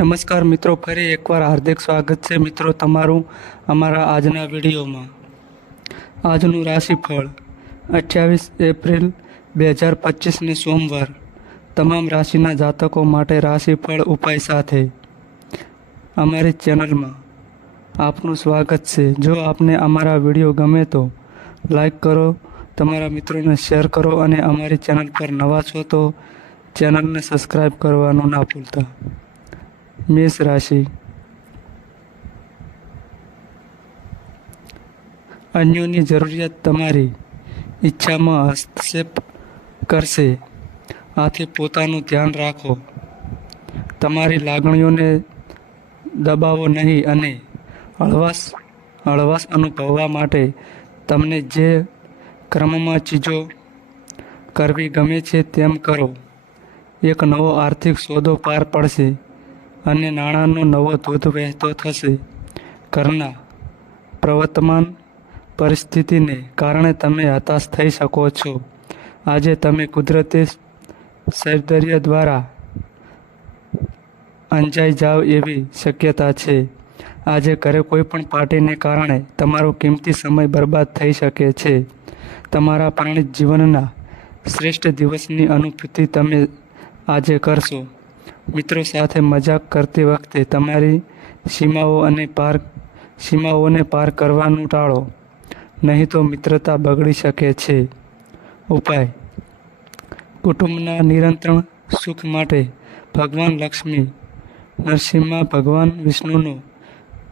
નમસ્કાર મિત્રો, ફરી એકવાર હાર્દિક સ્વાગત છે મિત્રો તમારું અમારા આજના વિડીયોમાં. આજનું રાશિફળ અઠ્યાવીસ એપ્રિલ બે હજાર પચીસને સોમવાર. તમામ રાશિના જાતકો માટે રાશિફળ ઉપાય સાથે અમારી ચેનલમાં આપનું સ્વાગત છે. જો આપને અમારા વીડિયો ગમે તો લાઈક કરો, તમારા મિત્રોને શેર કરો અને અમારી ચેનલ પર નવા છો તો ચેનલને સબસ્ક્રાઈબ કરવાનું ના ભૂલતા. મેષ રાશિ અન્યોની જરૂરિયાત તમારી ઈચ્છામાં હસ્તક્ષેપ કરશે આથી પોતાનું ધ્યાન રાખો તમારી લાગણીઓને દબાવો નહીં અને હળવાશ હળવાશ અનુભવવા માટે તમને જે ક્રમમાં ચીજો કરવી ગમે છે તેમ કરો એક નવો આર્થિક સોદો પાર પડશે અને નાણાંનો નવો ધોધ વહેતો થશે. ઘરના પ્રવર્તમાન પરિસ્થિતિને કારણે તમે હતાશ થઈ શકો છો. આજે તમે કુદરતી સૌંદર્ય દ્વારા અંજાઈ જાઓ એવી શક્યતા છે. આજે ઘરે કોઈ પણ પાર્ટીને કારણે તમારો કિંમતી સમય બરબાદ થઈ શકે છે. તમારા પરિણિત જીવનના શ્રેષ્ઠ દિવસની અનુભૂતિ તમે આજે કરશો. મિત્રો સાથે મજાક કરતી વખતે તમારી સીમાઓ અને પાર, સીમાઓને પાર કરવાનું ટાળો. નહીં તો મિત્રતા બગડી શકે છે. ઉપાય. કુટુંબના નિયંત્રણ સુખ માટે ભગવાન લક્ષ્મી નરસિંહમાં ભગવાન વિષ્ણુનો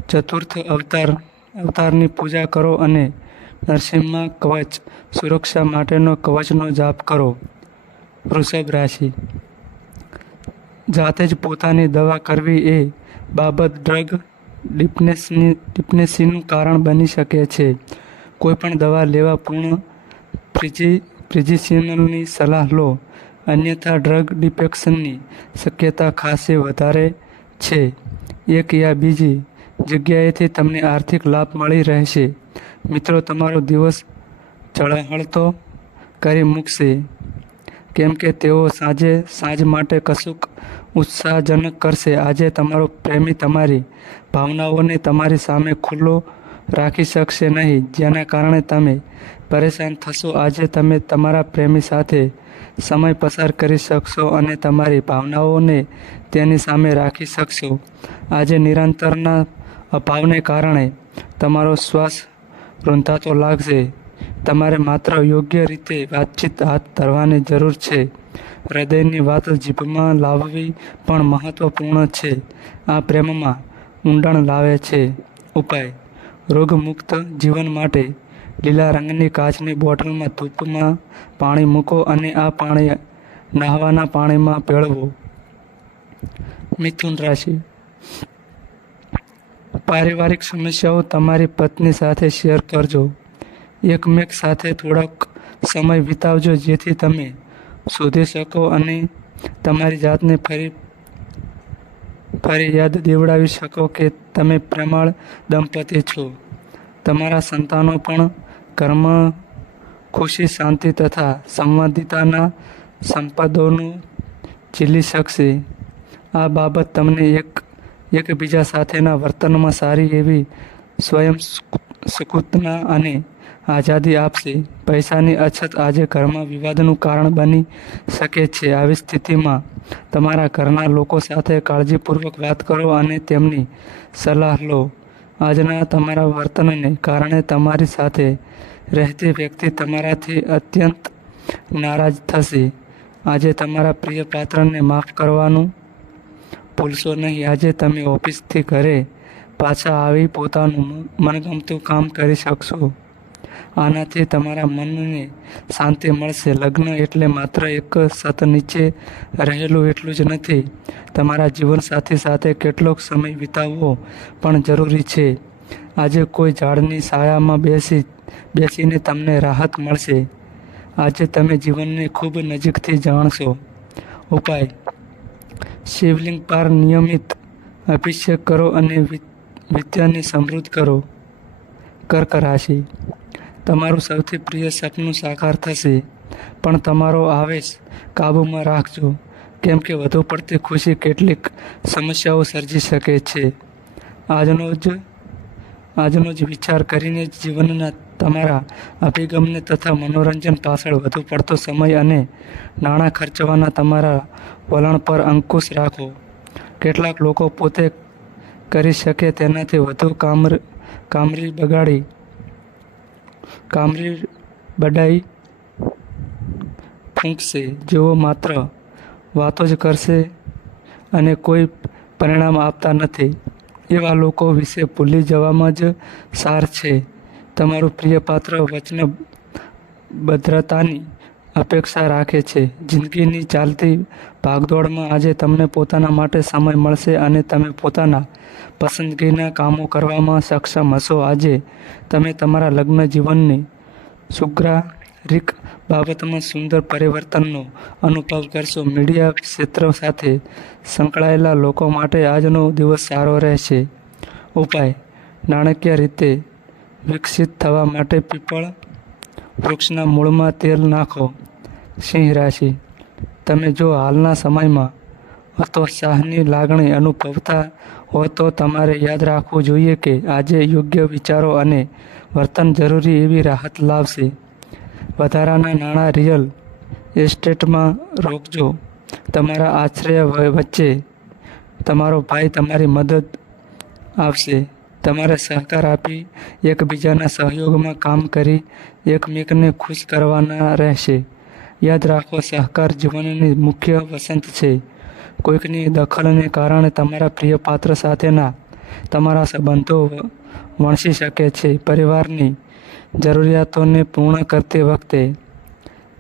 ચતુર્થ અવતાર, અવતારની પૂજા કરો અને નરસિંહમાં કવચ સુરક્ષા માટેનો કવચનો જાપ કરો. વૃષભ રાશિ. જાતે જ પોતાની દવા કરવી એ બાબત ડ્રગ ડિપનેસની, ડિપનેસીનું કારણ બની શકે છે. કોઈપણ દવા લેવા પૂર્ણ ફિઝી ફિઝિશિયનની સલાહ લો. અન્યથા ડ્રગ ડિપેક્શનની શક્યતા ખાસી વધારે છે. એક યા બીજી જગ્યાએથી તમને આર્થિક લાભ મળી રહેશે. મિત્રો, તમારો દિવસ ચળહળતો કરી મૂકશે. કેમ કે તેઓ સાંજે સાંજ માટે કશુંક ઉત્સાહજનક કરશે. આજે તમારો પ્રેમી તમારી ભાવનાઓને તમારી સામે ખુલ્લો રાખી શકશે નહીં, જેના કારણે તમે પરેશાન થશો. આજે તમે તમારા પ્રેમી સાથે સમય પસાર કરી શકશો અને તમારી ભાવનાઓને તેની સામે રાખી શકશો. આજે નિરંતરના અભાવને કારણે તમારો શ્વાસ રૂંધાતો લાગશે. તમારે માત્ર યોગ્ય રીતે વાતચીત હાથ ધરવાની જરૂર છે. હૃદયની વાત જીભમાં લાવવી પણ મહત્વપૂર્ણ છે. આ પ્રેમમાં ઊંડાણ લાવે છે. ઉપાય. રોગમુક્ત જીવન માટે લીલા રંગની કાચની બોટલમાં ધૂપમાં પાણી મૂકો અને આ પાણી નહાવાના પાણીમાં ભેળવો. મિથુન રાશિ. પારિવારિક સમસ્યાઓ તમારી પત્ની સાથે શેર કરજો. એકમેક સાથે થોડોક સમય વિતાવજો, જેથી તમે શોધી શકો અને તમારી જાતને ફરી ફરી યાદ દેવડાવી શકો કે તમે પ્રમાણ દંપતી છો. તમારા સંતાનો પણ ઘરમાં ખુશી, શાંતિ તથા સંવાદિતાના સંપાદોનું ઝીલી શકશે. આ બાબત તમને એક, એકબીજા સાથેના વર્તનમાં સારી એવી સ્વયં સ્કૂતના અને આઝાદી આપશે. પૈસાની અછત આજે ઘરમાં વિવાદનું કારણ બની શકે છે. આવી સ્થિતિમાં તમારા ઘરના લોકો સાથે કાળજીપૂર્વક વાત કરો અને તેમની સલાહ લો. આજના તમારા વર્તનને કારણે તમારી સાથે રહેતી વ્યક્તિ તમારાથી અત્યંત નારાજ થશે. આજે તમારા પ્રિય પાત્રને માફ કરવાનું ભૂલશો નહીં. આજે તમે ઓફિસથી ઘરે પાછા આવી પોતાનું મનગમતું કામ કરી શકશો. આનાથી તમારા મનને શાંતિ મળશે. લગ્ન એટલે માત્ર એક સત નીચે રહેલું એટલું જ નથી. તમારા જીવનસાથી સાથે કેટલોક સમય વિતાવવો પણ જરૂરી છે. આજે કોઈ ઝાડની છાયામાં બેસી, બેસીને તમને રાહત મળશે. આજે તમે જીવનને ખૂબ નજીકથી જાણશો. ઉપાય. શિવલિંગ પર નિયમિત અભિષેક કરો અને વિદ્યાને સમૃદ્ધ કરો. કર્ક રાશિ. તમારું સૌથી પ્રિય સપનું સાકાર થશે, પણ તમારો આવેશ કાબૂમાં રાખજો, કેમ કે વધુ પડતી ખુશી કેટલીક સમસ્યાઓ સર્જી શકે છે. આજનો જ આજનો જ વિચાર કરીને જ જીવનના તમારા અભિગમને તથા મનોરંજન પાછળ વધુ પડતો સમય અને નાણાં ખર્ચવાના તમારા વલણ પર અંકુશ રાખો. કેટલાક લોકો પોતે કરી શકે તેનાથી વધુ કામર, કામરી બગાડી કામરી બડાઈ ફૂંકશે. જેઓ માત્ર વાતો જ કરશે અને કોઈ પરિણામ આપતા નથી. એવા લોકો વિશે ભૂલી જવામાં જ સાર છે. તમારું પ્રિય પાત્ર વચનબદ્ધતાની અપેક્ષા રાખે છે. જિંદગીની ચાલતી ભાગદોડમાં આજે તમને પોતાના માટે સમય મળશે અને તમે પોતાના પસંદગીના કામો કરવામાં સક્ષમ હશો. આજે તમે તમારા લગ્ન જીવનની સુગ્રારિક બાબતમાં સુંદર પરિવર્તનનો અનુભવ કરશો. મીડિયા ક્ષેત્ર સાથે સંકળાયેલા લોકો માટે આજનો દિવસ સારો રહેશે. ઉપાય, નાણાકીય રીતે વિકસિત થવા માટે પીપળ વૃક્ષના મૂળમાં તેલ નાખો. સિંહ રાશિ. તમે જો હાલના સમયમાં હતોત્સાહની લાગણી અનુભવતા હોય તો તમારે યાદ રાખવું જોઈએ કે આજે યોગ્ય વિચારો અને વર્તન જરૂરી એવી રાહત લાવશે. વધારાના નાણાં રિયલ એસ્ટેટમાં રોકજો. તમારા આશ્રય વચ્ચે તમારો ભાઈ તમારી મદદ આવશે તમારે સહકાર આપી એકબીજાના સહયોગમાં કામ કરી એકમેકને ખુશ કરવાના રહેશે. યાદ રાખો સહકાર જીવનની મુખ્ય વસંત છે. કોઈકની દખલને કારણે તમારા પ્રિય પાત્ર સાથેના તમારા સંબંધો વણસી શકે છે. પરિવારની જરૂરિયાતોને પૂર્ણ કરતી વખતે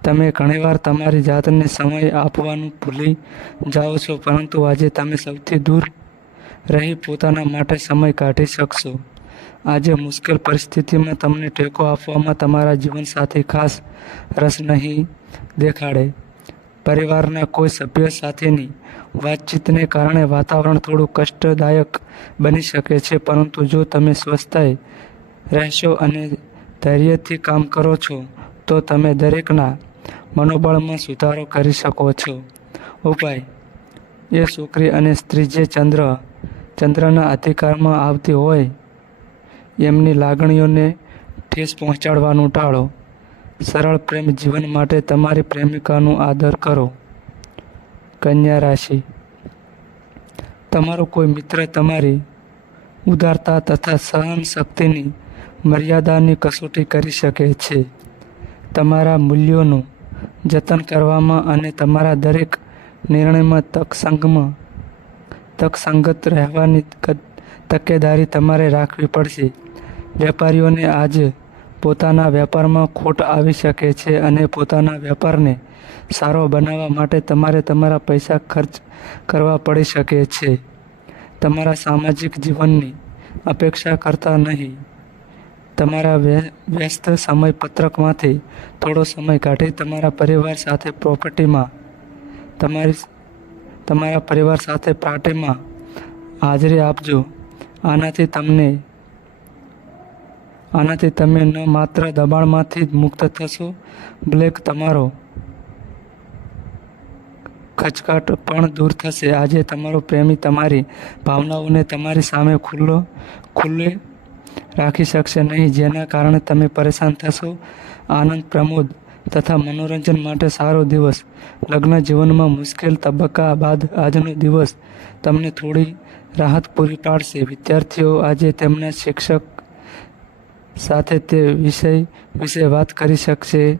તમે ઘણીવાર તમારી જાતને સમય આપવાનું ભૂલી જાઓ છો, પરંતુ આજે તમે સૌથી દૂર રહી પોતાના માટે સમય કાઢી શકશો. આજે મુશ્કેલ પરિસ્થિતિમાં તમને ટેકો આપવામાં તમારા જીવનસાથી ખાસ રસ નહીં દેખાડે. પરિવારના કોઈ સભ્ય સાથેની વાતચીતને કારણે વાતાવરણ થોડું કષ્ટદાયક બની શકે છે, પરંતુ જો તમે સ્વસ્થાએ રહેશો અને ધૈર્યથી કામ કરો છો, તો તમે દરેકના મનોબળમાં સુધારો કરી શકો છો. ઉપાય. એ છોકરી અને સ્ત્રી જે ચંદ્ર, ચંદ્રના અધિકારમાં આવતી હોય એમની લાગણીઓને ઠેસ પહોંચાડવાનું ટાળો. સરળ પ્રેમ જીવન માટે તમારી પ્રેમિકાનું આદર કરો. કન્યા રાશિ. તમારો કોઈ મિત્ર તમારી ઉદારતા તથા સહન શક્તિની મર્યાદાની કસોટી કરી શકે છે. તમારા મૂલ્યોનું જતન કરવામાં અને તમારા દરેક નિર્ણયમાં તકસંગમાં તકસંગત રહેવાની તકેદારી તમારે રાખવી પડશે. વેપારીઓને આજે પોતાના વેપારમાં ખોટ આવી શકે છે અને પોતાના વેપારને સારો બનાવવા માટે તમારે તમારા પૈસા ખર્ચ કરવા પડી શકે છે. તમારા સામાજિક જીવનની અપેક્ષા કરતા નહીં. તમારા વ્ય- વ્યસ્ત સમય પત્રકમાંથી થોડો સમય કાઢી તમારા પરિવાર સાથે પ્રોપર્ટીમાં, તમારી તમારા પરિવાર સાથે પાર્ટીમાં હાજરી આપજો. આનાથી તમને આનાથી તમે ન માત્ર દબાણમાંથી જ મુક્ત થશો, બ્લેક તમારો ખચકાટ પણ દૂર થશે. આજે તમારો પ્રેમી તમારી ભાવનાઓને તમારી સામે ખુલ્લો, ખુલ્લે રાખી શકશે નહીં. જેના કારણે તમે પરેશાન થશો. આનંદ પ્રમોદ તથા મનોરંજન માટે સારો દિવસ. લગ્ન જીવનમાં મુશ્કેલ તબક્કા બાદ આજનો દિવસ તમને થોડી રાહત પૂરી પાડશે. વિદ્યાર્થીઓ, આજે તેમના શિક્ષક સાથે તે વિષય વિશે વાત કરી શકશે,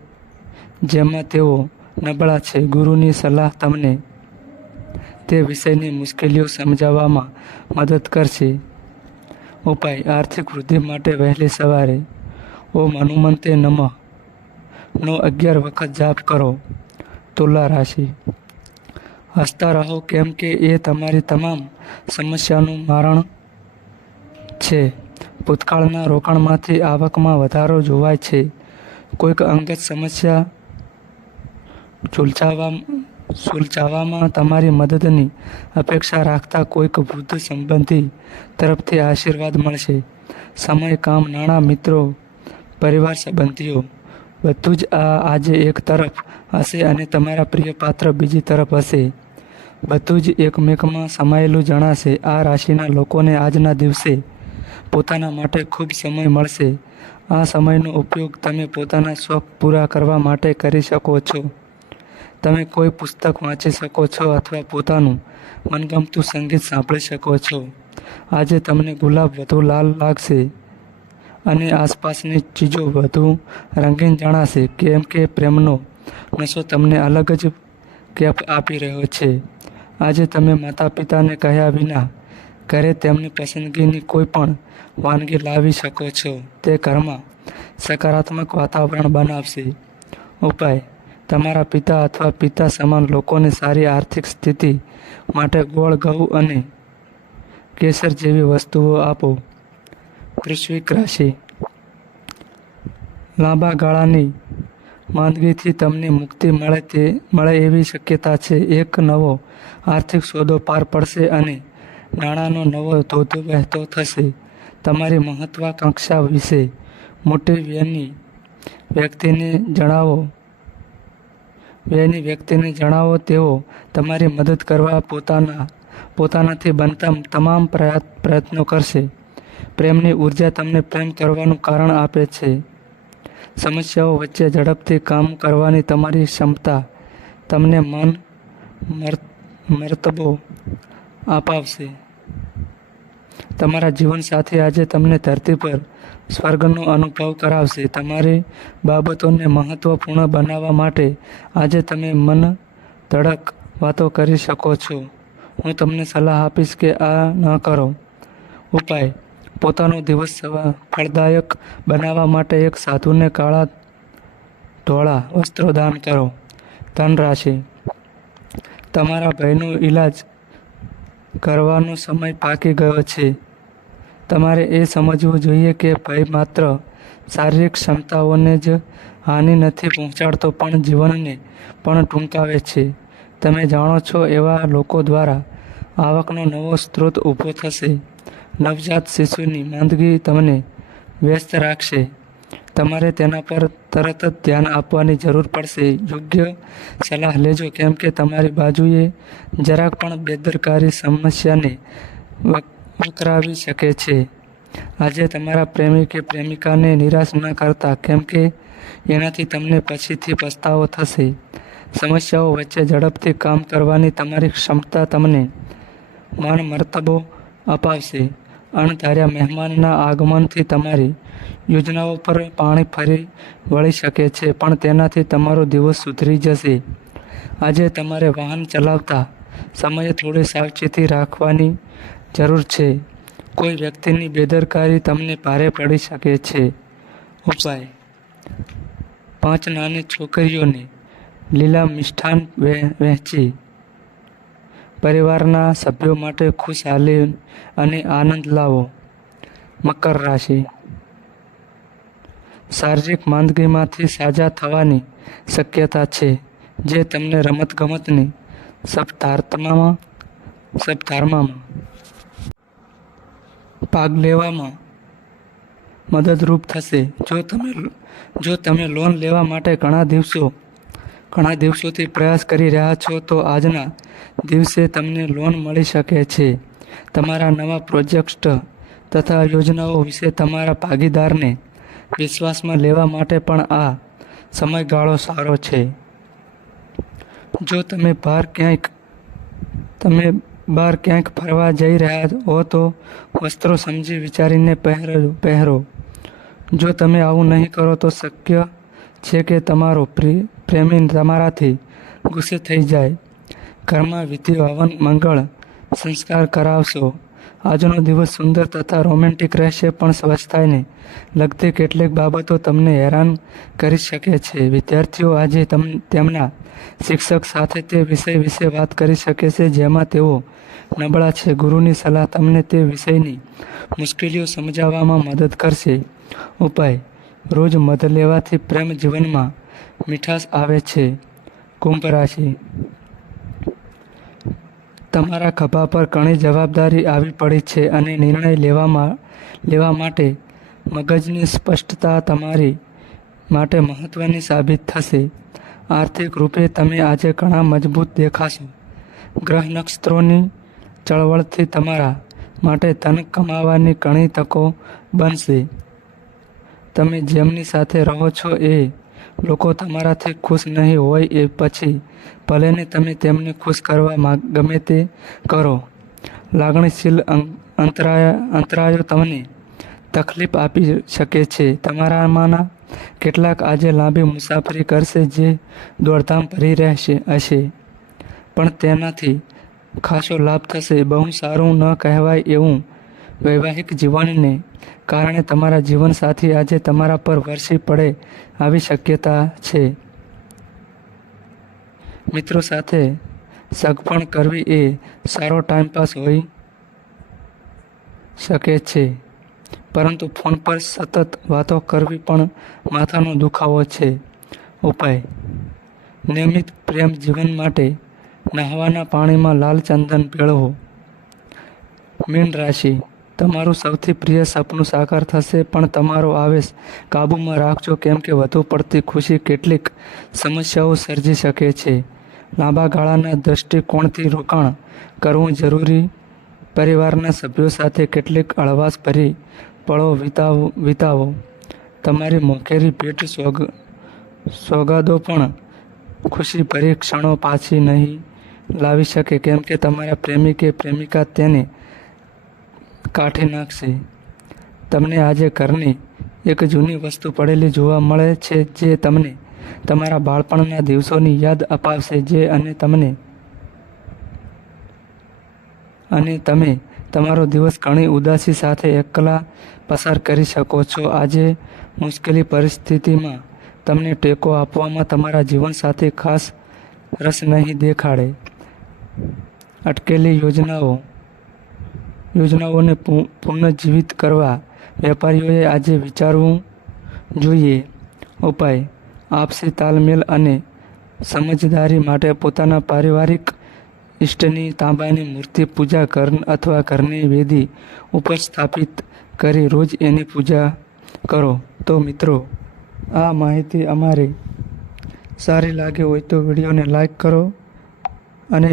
જેમાં તેઓ નબળા છે. ગુરુની સલાહ તમને તે વિષયની મુશ્કેલીઓ સમજાવવામાં મદદ કરશે. ઉપાય, આર્થિક વૃદ્ધિ માટે વહેલી સવારે, ઓમ હનુમંતે નમઃ. નો અગિયાર વખત જાપ કરો. તુલા રાશિ. હસતા રહો કેમ કે એ તમારી તમામ સમસ્યાનું મારણ છે. ભૂતકાળના રોકાણમાંથી આવકમાં વધારો જોવાય છે. કોઈક અંગત સમસ્યા સુલઝાવવા સુલઝાવવામાં તમારી મદદની અપેક્ષા રાખતા કોઈક વૃદ્ધ સંબંધી તરફથી આશીર્વાદ મળશે. સમય, કામ, નાણાં, મિત્રો, પરિવાર, સંબંધીઓ. બધું જ આ આજે એક તરફ હશે અને તમારા પ્રિય પાત્ર બીજી તરફ હશે. બધું જ એકમેકમાં સમાયેલું જણાશે. આ રાશિના લોકોને આજના દિવસે પોતાના માટે ખૂબ સમય મળશે. આ સમયનો ઉપયોગ તમે પોતાના શોખ પૂરા કરવા માટે કરી શકો છો. તમે કોઈ પુસ્તક વાંચી શકો છો અથવા પોતાનું મનગમતું સંગીત સાંભળી શકો છો. આજે તમને ગુલાબ વધુ લાલ લાગશે અને આસપાસની ચીજો વધુ રંગીન જણાશે. કેમ કે પ્રેમનો નશો તમને અલગ જ કેપ આપી રહ્યો છે. આજે તમે માતા પિતાને કહ્યા વિના ઘરે તેમની પસંદગીની કોઈ પણ વાનગી લાવી શકો છો. તે ઘરમાં સકારાત્મક વાતાવરણ બનાવશે. ઉપાય, તમારા પિતા અથવા પિતા સમાન લોકોને સારી આર્થિક સ્થિતિ માટે ગોળ ઘઉં અને કેસર જેવી વસ્તુઓ આપો. વૃશ્ચિક રાશિ. લાંબા ગાળાની માંદગીથી તમને મુક્તિ મળે તે, મળે એવી શક્યતા છે. એક નવો આર્થિક સોદો પાર પડશે અને નાણાંનો નવો ધોધ વહેતો થશે. તમારી મહત્વાકાંક્ષા વિશે મોટી વ્યયની વ્યક્તિને જણાવો. વ્યયની વ્યક્તિને જણાવો, તેઓ તમારી મદદ કરવા પોતાના, પોતાનાથી બનતા તમામ પ્રયાત પ્રયત્નો કરશે. પ્રેમની ઊર્જા તમને પ્રેમ કરવાનું કારણ આપે છે. સમસ્યાઓ વચ્ચે ઝડપથી કામ કરવાની તમારી ક્ષમતા તમને મન મર- મર્તબો અપાવશે. તમારા જીવન સાથે આજે તમને ધરતી પર સ્વર્ગનો અનુભવ કરાવશે. તમારી બાબતોને મહત્વપૂર્ણ બનાવવા માટે આજે તમે મન ધડક વાતો કરી શકો છો. હું તમને સલાહ આપીશ કે આ ન કરો. ઉપાય. પોતાનો દિવસ ફળદાયક બનાવવા માટે એક સાધુને કાળા ધોળા વસ્ત્રો દાન કરો. ધન રાશિ તમારા ભયનો ઈલાજ કરવાનો સમય પાકી ગયો છે. તમારે એ સમજવું જોઈએ કે ભય માત્ર શારીરિક ક્ષમતાઓને જ હાનિ નથી પહોંચાડતો, પણ જીવનને પણ ટૂંકાવે છે. તમે જાણો છો એવા લોકો દ્વારા આવકનો નવો સ્ત્રોત ઊભો થશે. નવજાત શિશુની માંદગી તમને વ્યસ્ત રાખશે. તમારે તેના પર તરત જ ધ્યાન આપવાની જરૂર પડશે. યોગ્ય સલાહ લેજો, કેમ કે તમારી બાજુએ જરાક પણ બેદરકારી સમસ્યાને વક- વકરાવી શકે છે. આજે તમારા પ્રેમી કે પ્રેમિકાને નિરાશ ન કરતા, કેમ કે એનાથી તમને પછીથી પસ્તાવો થશે. સમસ્યાઓ વચ્ચે ઝડપથી કામ કરવાની તમારી ક્ષમતા તમને માન મર્તબો અપાવશે. અણધાર્યા મહેમાનના આગમનથી તમારી યોજનાઓ પર પાણી ફરી વળી શકે છે, પણ તેનાથી તમારો દિવસ સુધરી જશે. આજે તમારે વાહન ચલાવતા સમયે થોડી સાવચેતી રાખવાની જરૂર છે. કોઈ વ્યક્તિની બેદરકારી તમને ભારે પડી શકે છે. ઉપાય. પાંચ નાની છોકરીઓને લીલા મિષ્ઠાન વહે- વહેંચી. પરિવારના સભ્યો માટે ખુશહાલી અને આનંદ લાવો. મકર રાશિ. શારીરિક માંદગીમાંથી સાજા થવાની શક્યતા છે, જે તમને રમતગમતની સપ્તાર્થમાં સપ્તારમાં ભાગ લેવામાં મદદરૂપ થશે. જો તમે જો તમે લોન લેવા માટે ઘણા દિવસો ઘણા દિવસોથી પ્રયાસ કરી રહ્યા છો, તો આજના દિવસે તમને લોન મળી શકે છે. તમારા નવા પ્રોજેક્ટ તથા યોજનાઓ વિશે તમારા ભાગીદારને વિશ્વાસમાં લેવા માટે પણ આ સમયગાળો સારો છે. જો તમે બહાર ક્યાંક, તમે બહાર ક્યાંક ફરવા જઈ રહ્યા હો, તો વસ્ત્રો સમજી વિચારીને પહેરો પહેરો. જો તમે આવું નહીં કરો, તો શક્ય છે કે તમારો પ્રે- પ્રેમી તમારાથી ગુસ્સે થઈ જાય. ઘરમાં વિધિ હવન મંગળ સંસ્કાર કરાવશો. આજનો દિવસ સુંદર તથા રોમેન્ટિક રહેશે પણ સ્વચ્છતાને લગતી કેટલીક બાબતો તમને હેરાન કરી શકે છે. વિદ્યાર્થીઓ આજે તમ, તેમના શિક્ષક સાથે તે વિષય વિશે વાત કરી શકે છે, જેમાં તેઓ નબળા છે. ગુરુની સલાહ તમને તે વિષયની મુશ્કેલીઓ સમજાવવામાં મદદ કરશે. ઉપાય. રોજ મધ લેવાથી પ્રેમ જીવનમાં મીઠાશ આવે છે કુંભ રાશિ તમારા ખભા પર ઘણી જવાબદારી આવી પડી છે અને નિર્ણય લેવામાં, લેવા માટે મગજની સ્પષ્ટતા તમારી માટે મહત્ત્વની સાબિત થશે. આર્થિક રૂપે તમે આજે ઘણા મજબૂત દેખાશો. ગ્રહ નક્ષત્રોની ચળવળથી તમારા માટે ધન કમાવાની ઘણી તકો બનશે. તમે જેમની સાથે રહો છો એ લોકો તમારાથી ખુશ નહીં હોય એ પછી ભલેને તમે તેમને ખુશ કરવા ગમે તે કરો. લાગણીશીલ અંતરાય, અંતરાયો તમને તકલીફ આપી શકે છે. તમારામાંના કેટલાક આજે લાંબી મુસાફરી કરશે જે દોડધામ ભરી રહેશે, હશે. પણ તેનાથી ખાસો લાભ થશે. બહુ સારું ન કહેવાય એવું વૈવાહિક જીવનને કારણે તમારા જીવનસાથી આજે તમારા પર વરસી પડે આવી શક્યતા છે. મિત્રો સાથે સગપણ કરવી એ સારો ટાઈમપાસ હોઈ શકે છે. પરંતુ ફોન પર સતત વાતો કરવી પણ માથાનો દુખાવો છે. ઉપાય. નિયમિત પ્રેમ જીવન માટે નહાવાના પાણીમાં લાલ ચંદન ભેળવો. મીન રાશિ. તમારું સૌથી પ્રિય સપનું સાકાર થશે, પણ તમારો આવેશ કાબૂમાં રાખજો, કેમ કે વધુ પડતી ખુશી કેટલીક સમસ્યાઓ સર્જી શકે છે. લાંબા ગાળાના દૃષ્ટિકોણથી રોકાણ કરવું જરૂરી. પરિવારના સભ્યો સાથે કેટલીક હળવાશભરી પળો વિતાવો વિતાવો. તમારી મોંઘેરી ભેટ સોગ, સોગાદો પણ ખુશીભરી ક્ષણો પાછી નહીં લાવી શકે, કેમ કે તમારા પ્રેમી કે પ્રેમિકા તેને કાઢી નાખશે. તમને આજે ઘરની એક જૂની વસ્તુ પડેલી જોવા મળે છે જે તમને તમારા બાળપણના દિવસોની યાદ અપાવશે જે અને તમને અને તમે તમારો દિવસ ઘણી ઉદાસી સાથે એકલા પસાર કરી શકો છો. આજે મુશ્કેલી પરિસ્થિતિમાં તમને ટેકો આપવામાં તમારા જીવનસાથી ખાસ રસ નહીં દેખાડે. અટકેલી યોજનાઓ યોજનાઓને પુનઃજીવિત કરવા વેપારીઓએ આજે વિચારવું જોઈએ. ઉપાય, આપસી તાલમેલ અને સમજદારી માટે પોતાના પારિવારિક ઇષ્ટની તાંબાની મૂર્તિ પૂજા કર, અથવા ઘરની વેદી ઉપર સ્થાપિત કરી રોજ એની પૂજા કરો. તો મિત્રો, આ માહિતી અમારી સારી લાગે હોય તો વિડીયોને લાઈક કરો અને